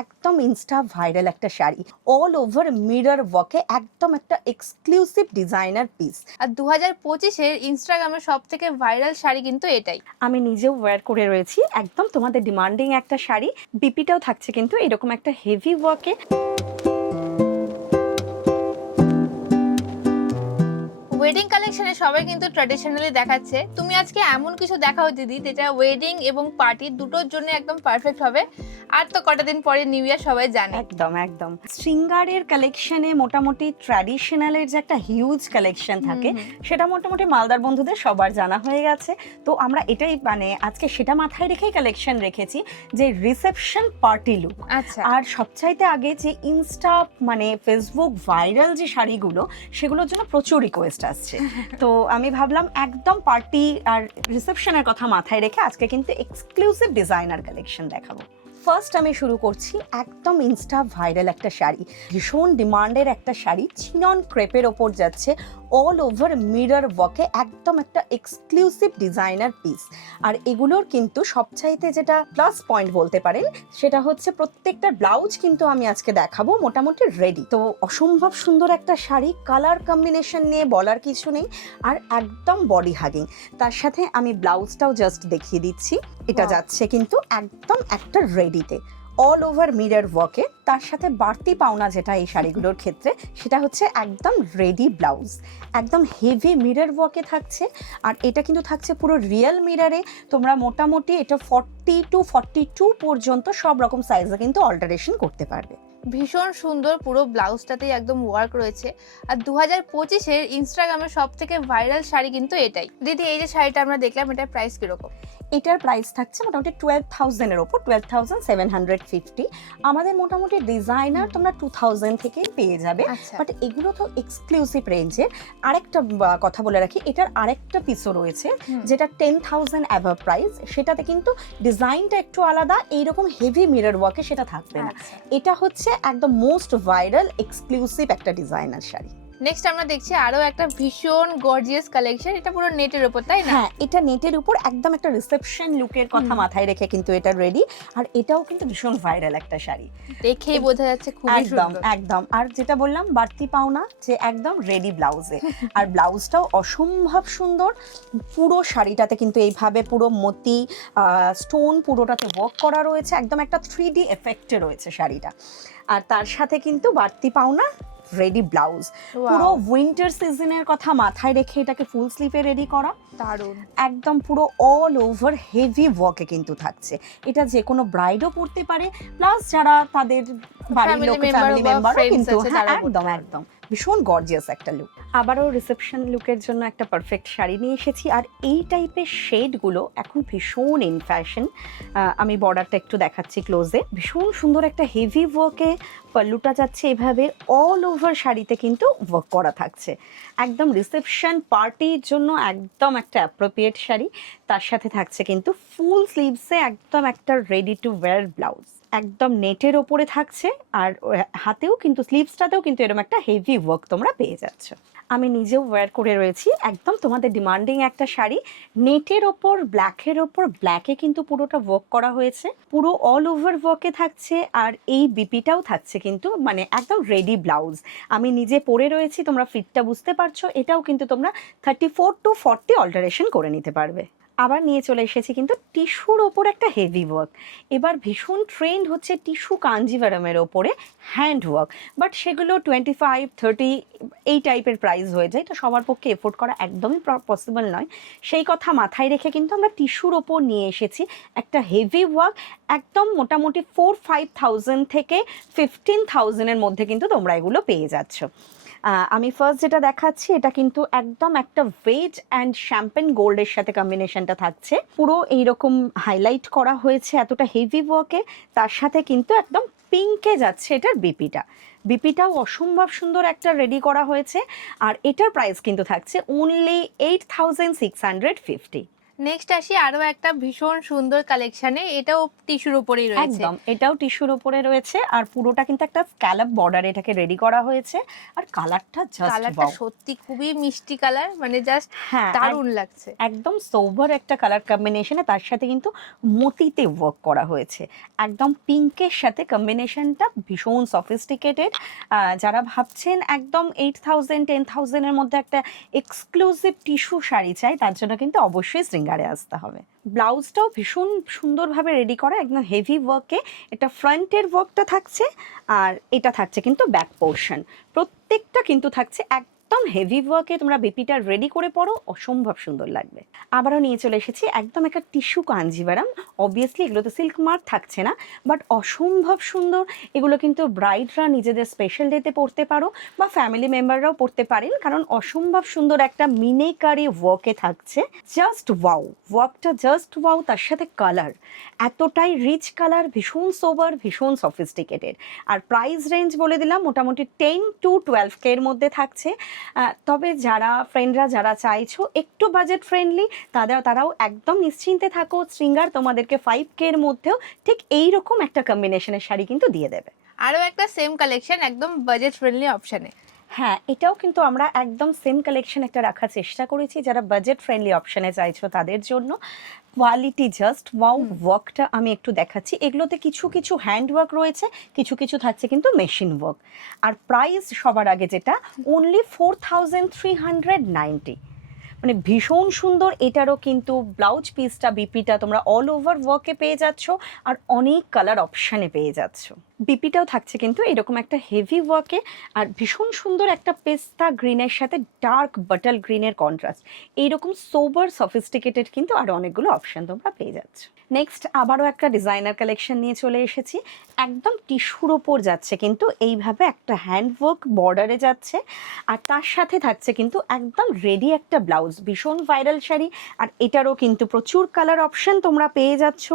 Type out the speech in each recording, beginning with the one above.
একদম Insta viral একটা sari, all over mirror ওয়ার্কে একদম একটা এক্সক্লুসিভ ডিজাইনার পিস। আর 2025-এর ইনস্টাগ্রামের সব থেকে ভাইরাল শাড়ি কিন্তু এটাই। আমি নিজেও ওয়্যার করে রয়েছি, একদম তোমাদের ডিমান্ডিং একটা শাড়ি। বিপিটাও থাকছে কিন্তু এরকম একটা হেভি ওয়ার্কে। ওয়েডিং কালেকশনে সবাই কিন্তু ট্র্যাডিশনালি দেখাচ্ছে, তুমি আজকে এমন কিছু দেখাও দিদি যেটা ওয়েডিং এবং পার্টি দুটোর জন্য একদম পারফেক্ট হবে। আর তো কটা দিন পরে নিউ ইয়ার, সবাই জানে। একদম একদম শৃঙ্গারের কালেকশনে মোটামুটি ট্র্যাডিশনালের যে একটা হিউজ কালেকশন থাকে সেটা মোটামুটি মালদার বন্ধুদের সবার জানা হয়ে গেছে। তো আমরা এটাই আজকে সেটা মাথায় রেখেই কালেকশন রেখেছি, যে রিসেপশন পার্টি লুক। আচ্ছা, আর সবচাইতে আগে যে ইনস্টা ফেসবুক ভাইরাল যে শাড়িগুলো, সেগুলোর জন্য প্রচুর রিকোয়েস্ট আসছে। তো আমি ভাবলাম একদম পার্টি আর রিসেপশনের কথা মাথায় রেখে আজকে কিন্তু এক্সক্লুসিভ ডিজাইনার কালেকশন দেখাবো। ফার্স্ট আমি শুরু করছি একদম ইনস্টা ভাইরাল একটা শাড়ি, ভীষণ ডিমান্ডের একটা শাড়ি, চিনন ক্রেপের ওপর যাচ্ছে, অল ওভার মিরর ওয়ার্কে একদম একটা এক্সক্লুসিভ ডিজাইনার পিস। আর এগুলোর কিন্তু সবচাইতে যেটা প্লাস পয়েন্ট বলতে পারেন, সেটা হচ্ছে প্রত্যেকটা ব্লাউজ কিন্তু আমি আজকে দেখাবো মোটামুটি রেডি। তো অসম্ভব সুন্দর একটা শাড়ি, কালার কম্বিনেশন নিয়ে বলার কিছু নেই, আর একদম বডি হাগিং। তার সাথে আমি ব্লাউজটাও জাস্ট দেখিয়ে দিচ্ছি, এটা যাচ্ছে কিন্তু একদম একটা রেডিতে, অল ওভার মিরর ওয়ার্কে। তার সাথে বাড়তি পাওনা যেটা এই শাড়িগুলোর ক্ষেত্রে, সেটা হচ্ছে একদম রেডি ব্লাউজ, একদম হেভি মিরর ওয়ার্কে থাকছে। আর এটা কিন্তু থাকছে পুরো রিয়েল মিররে। তোমরা মোটামুটি এটা 40 to 42 পর্যন্ত সব রকম সাইজে কিন্তু অল্টারেশন করতে পারবে। ভীষণ সুন্দর, পুরো ব্লাউজটাতেই একদম ওয়ার্ক রয়েছে। আর 2025-এর ইনস্টাগ্রামের সব থেকে ভাইরাল শাড়ি কিন্তু এটাই। দিদি, এই যে শাড়িটা আমরা দেখলাম, এটার প্রাইস কিরকম? এটার প্রাইস থাকছে মোটামুটি 12,000-এর ওপর, 12,750। আমাদের মোটামুটি ডিজাইনার তোমরা 2,000 থেকেই পেয়ে যাবে। বাট এগুলো তো এক্সক্লুসিভ রেঞ্জের। আরেকটা কথা বলে রাখি, এটার আরেকটা পিসও রয়েছে যেটা 10,000 অ্যাভাব প্রাইস, সেটাতে কিন্তু ডিজাইনটা একটু আলাদা, এইরকম হেভি মিরর ওয়ার্কে সেটা থাকবে না। এটা হচ্ছে একদম মোস্ট ভাইরাল এক্সক্লুসিভ একটা ডিজাইনার শাড়ি। নেক্সট আমরা দেখছি আরো একটা ভীষণ গর্জিয়াস কালেকশন, এটা পুরো নেটের উপর, তাই না? হ্যাঁ, এটা নেটের উপর একদম একটা রিসেপশন লুকের কথা মাথায় রেখে কিন্তু এটা রেডি। আর এটাও কিন্তু ভীষণ ভাইরাল একটা শাড়ি, দেখেই বোঝা যাচ্ছে খুবই একদম সুন্দর। একদম। আর যেটা বললাম বাড়তি পাওনা, যে একদম রেডি ব্লাউজে। আর ব্লাউজটাও অসম্ভব সুন্দর, পুরো শাড়িটাতে কিন্তু এইভাবে পুরো মতি স্টোন পুরোটাতে ওয়ার্ক করা রয়েছে, একদম একটা 3D এফেক্টে রয়েছে শাড়িটা। আর তার সাথে কিন্তু বাড়তি পাওনা, রেডি ব্লাউজ। পুরো উইন্টার সিজনের কথা মাথায় রেখে এটাকে ফুল স্লিভে রেডি করা, দারুণ। একদম পুরো অল ওভার হেভি ওয়ার্কে কিন্তু থাকছে। এটা যে কোনো ব্রাইডও পরতে পারে, প্লাস যারা তাদের বাড়ির লোক, ফ্যামিলি মেম্বারও কিন্তু, হ্যাঁ একদম একদম ভীষণ গর্জিয়াস একটা লুক। আবারও রিসেপশন লুকের জন্য একটা পারফেক্ট শাড়ি নিয়ে এসেছি। আর এই টাইপের শেডগুলো এখন ভীষণ ইন ফ্যাশন। আমি বর্ডারটা একটু দেখাচ্ছি ক্লোজে, ভীষণ সুন্দর একটা হেভি ওয়ার্কে পাল্লুটা যাচ্ছে এভাবে, অল ওভার শাড়িতে কিন্তু ওয়ার্ক করা থাকছে। একদম রিসেপশন পার্টির জন্য একদম একটা অ্যাপ্রোপ্রিয়েট শাড়ি। তার সাথে থাকছে কিন্তু ফুল স্লিভসে একদম একটা রেডি টু ওয়্যার ব্লাউজ, একদম নেটের ওপরে থাকছে। আর হাতেও কিন্তু, স্লিভসটাতেও কিন্তু এরকম একটা হেভি ওয়ার্ক তোমরা পেয়ে যাচ্ছ। আমি নিজেও ওয়্যার করে রয়েছি, একদম তোমাদের ডিমান্ডিং একটা শাড়ি, নেটের ওপর ব্ল্যাকের ওপর, ব্ল্যাকে কিন্তু পুরোটা ওয়ার্ক করা হয়েছে, পুরো অল ওভার ওয়ার্কে থাকছে। আর এই বিপিটাও থাকছে কিন্তু একদম রেডি ব্লাউজ। আমি নিজে পরে রয়েছি, তোমরা ফিটটা বুঝতে পারছো। এটাও কিন্তু তোমরা 34 to 40 অল্টারেশন করে নিতে পারবে। আবার নিয়ে চলে এসেছি কিন্তু টিস্যুর ওপর একটা হেভি ওয়ার্ক। এবার ভীষণ ট্রেন্ড হচ্ছে টিস্যু কাঞ্জিভারামের ওপরে হ্যান্ড ওয়ার্ক, বাট সেগুলো 25-30 এই টাইপের প্রাইস হয়ে যায়। এটা সবার পক্ষে এফোর্ড করা একদমই পসিবল নয়। সেই কথা মাথায় রেখে কিন্তু আমরা টিস্যুর ওপর নিয়ে এসেছি একটা হেভি ওয়ার্ক, একদম মোটামুটি 4-5,000 থেকে 15,000-এর মধ্যে কিন্তু তোমরা এগুলো পেয়ে যাচ্ছ। আমি ফার্স্ট যেটা দেখাচ্ছি, এটা কিন্তু একদম একটা ভেজ অ্যান্ড শ্যাম্পেন গোল্ডের সাথে কম্বিনেশনটা থাকছে, পুরো এইরকম হাইলাইট করা হয়েছে এতটা হেভি ওয়ার্কে। তার সাথে কিন্তু একদম পিঙ্কে যাচ্ছে এটার বিপিটাও অসম্ভব সুন্দর একটা রেডি করা হয়েছে। আর এটার প্রাইস কিন্তু থাকছে অনলি 8,650। নেক্সট আসি আরো একটা ভীষণ সুন্দর কালেকশনে, এটাও টিস্যুর উপরেই রয়েছে। একদম, এটাও টিস্যুর উপরে রয়েছে আর পুরোটা কিন্তু একটা স্ক্যালপ বর্ডার এটাকে রেডি করা হয়েছে। আর কালারটা জাস্ট কালারটা ওয়াও। সত্যি খুবই মিষ্টি কালার, মানে জাস্ট হ্যাঁ, দারুণ লাগছে। একদম সোবার একটা কালার কম্বিনেশনে, তার সাথে কিন্তু মতিতে ওয়ার্ক করা হয়েছে। একদম পিঙ্কের সাথে কম্বিনেশনটা ভীষণ সফিস্টিকেটেড। যারা ভাবছেন একদম 8,000 10,000 এর মধ্যে একটা এক্সক্লুসিভ টিস্যু শাড়ি চাই, তার জন্য কিন্তু অবশ্যই শৃঙ্গারে আসতে হবে। ব্লাউজটাও ভীষণ সুন্দরভাবে রেডি করা, একদম হেভি ওয়ার্কে। এটা ফ্রন্টের ওয়ার্কটা থাকছে আর এটা থাকছে কিন্তু ব্যাক পোর্শন। প্রত্যেকটা কিন্তু থাকছে একদম হেভি ওয়ার্কে। তোমরা বিপিটা রেডি করে পড়ো, অসম্ভব সুন্দর লাগবে। আবারও নিয়ে চলে এসেছি একদম একটা টিস্যু কাঞ্জিভারাম। অবভিয়াসলি এগুলোতে সিল্ক মার্ক থাকছে না, বাট অসম্ভব সুন্দর। এগুলো কিন্তু ব্রাইডরা নিজেদের স্পেশাল ডেতে পড়তে পারো বা ফ্যামিলি মেম্বাররাও পড়তে পারেন, কারণ অসম্ভব সুন্দর একটা মিনেকারি ওয়ার্কে থাকছে। জাস্ট ওয়াও, ওয়ার্কটা জাস্ট ওয়াও। তার সাথে কালার এতটাই রিচ কালার, ভীষণ সোবার, ভীষণ সফিস্টিকেটেড। আর প্রাইস রেঞ্জ বলে দিলাম মোটামুটি 10 to 12K এর মধ্যে থাকছে। তবে ফ্রেন্ডরা যারা চাইছো একটু বাজেট ফ্রেন্ডলি, তারাও একদম নিশ্চিন্তে থাকো, শৃঙ্গার তোমাদেরকে 5K এর মধ্যেও ঠিক এইরকম একটা কম্বিনেশনের শাড়ি কিন্তু দিয়ে দেবে। আরো একটা সেম কালেকশন একদম বাজেট ফ্রেন্ডলি অপশনে। হ্যাঁ, এটাও কিন্তু আমরা একদম সেম কালেকশন একটা রাখার চেষ্টা করেছি, যারা বাজেট ফ্রেন্ডলি অপশনে চাইছো তাদের জন্য। Quality just wow. ওয়ার্কটা আমি একটু দেখাচ্ছি। এগুলোতে কিছু কিছু হ্যান্ড ওয়ার্ক রয়েছে, কিছু কিছু থাকছে কিন্তু মেশিন ওয়ার্ক। আর প্রাইস সবার আগে যেটা, অনলি 4,390। মানে ভীষণ সুন্দর। এটারও কিন্তু ব্লাউজ পিসটা বিপিটা তোমরা অল ওভার ওয়ার্কে পেয়ে যাচ্ছ আর অনেক কালার অপশানে পেয়ে যাচ্ছ। বিপিটাও থাকছে কিন্তু এরকম একটা হেভি ওয়ার্কে আর ভীষণ সুন্দর একটা পেস্তা গ্রিনের সাথে ডার্ক বাটাল গ্রিনের কন্ট্রাস্ট। এইরকম সোবার সফিস্টিকেটেড কিন্তু আরও অনেকগুলো অপশান তোমরা পেয়ে যাচ্ছ। নেক্সট আবারও একটা ডিজাইনার কালেকশন নিয়ে চলে এসেছি। একদম টিস্যুর ওপর যাচ্ছে কিন্তু এইভাবে একটা হ্যান্ডওয়ার্ক বর্ডারে যাচ্ছে, আর তার সাথে থাকছে কিন্তু একদম রেডি একটা ব্লাউজ। ভীষণ ভাইরাল শাড়ি আর এটারও কিন্তু প্রচুর কালার অপশন তোমরা পেয়ে যাচ্ছ।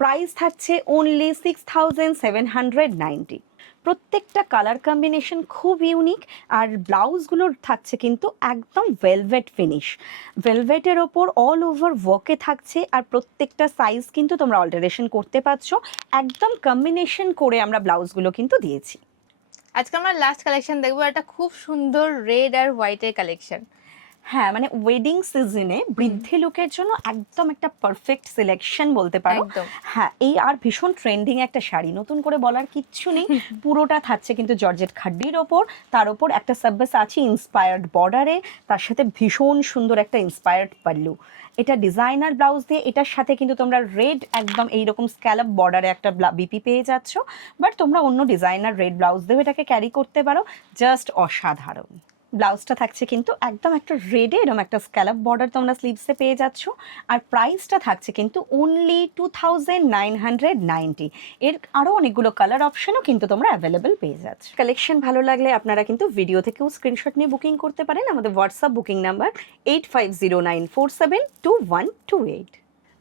প্রাইস থাকছে অনলি 6,790। প্রত্যেকটা কালার কম্বিনেশন খুব ইউনিক। আর ব্লাউজগুলোর থাকছে কিন্তু একদম ভেলভেট ফিনিশ, ভেলভেটের ওপর অল ওভার ওয়ার্কে থাকছে। আর প্রত্যেকটা সাইজ কিন্তু তোমরা অল্টারেশন করতে পারছো। একদম কম্বিনেশন করে আমরা ব্লাউজগুলো কিন্তু দিয়েছি। আজকে আমরা লাস্ট কালেকশন দেখবো, একটা খুব সুন্দর রেড আর হোয়াইটের কালেকশন। হ্যাঁ, মানে ওয়েডিং সিজনে বৃদ্ধি লুকের জন্য একদম একটা পারফেক্ট সিলেকশন বলতে পারো। একদম। হ্যাঁ, এই আর ভীষণ ট্রেন্ডিং একটা শাড়ি, নতুন করে বলার কিচ্ছু নেই। পুরোটা থাকছে কিন্তু জর্জেট খাড্ডির ওপর, তার ওপর একটা সাব্যাসাচি ইন্সপায়ার্ড বর্ডারে, তার সাথে ভীষণ সুন্দর একটা ইন্সপায়ার্ড পাল্লু। এটা ডিজাইনার ব্লাউজ দিয়ে, এটার সাথে কিন্তু তোমরা রেড একদম এইরকম স্ক্যালপ বর্ডারে একটা বিপি পেয়ে যাচ্ছ। বাট তোমরা অন্য ডিজাইনার রেড ব্লাউজ দিয়েও এটাকে ক্যারি করতে পারো। জাস্ট অসাধারণ। ব্লাউজটা থাকছে কিন্তু একদম একটা রেডে এরকম একটা স্ক্যালপ বর্ডার তোমরা স্লিভসে পেয়ে যাচ্ছ। আর প্রাইসটা থাকছে কিন্তু অনলি 2,990। এর আরও অনেকগুলো কালার অপশনও কিন্তু তোমরা অ্যাভেলেবেল পেয়ে যাচ্ছ। কালেকশন ভালো লাগলে আপনারা কিন্তু ভিডিও থেকেও স্ক্রিনশট নিয়ে বুকিং করতে পারেন। আমাদের হোয়াটসঅ্যাপ বুকিং নাম্বার 8509472128।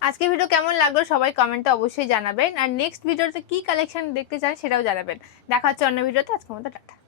আজকে ভিডিও কেমন লাগলো সবাই কমেন্টে অবশ্যই জানাবেন, আর নেক্সট ভিডিওতে কি কালেকশন দেখতে চান সেটাও জানাবেন। দেখা হচ্ছে অন্য ভিডিওতে। আজকের মতো টাটা।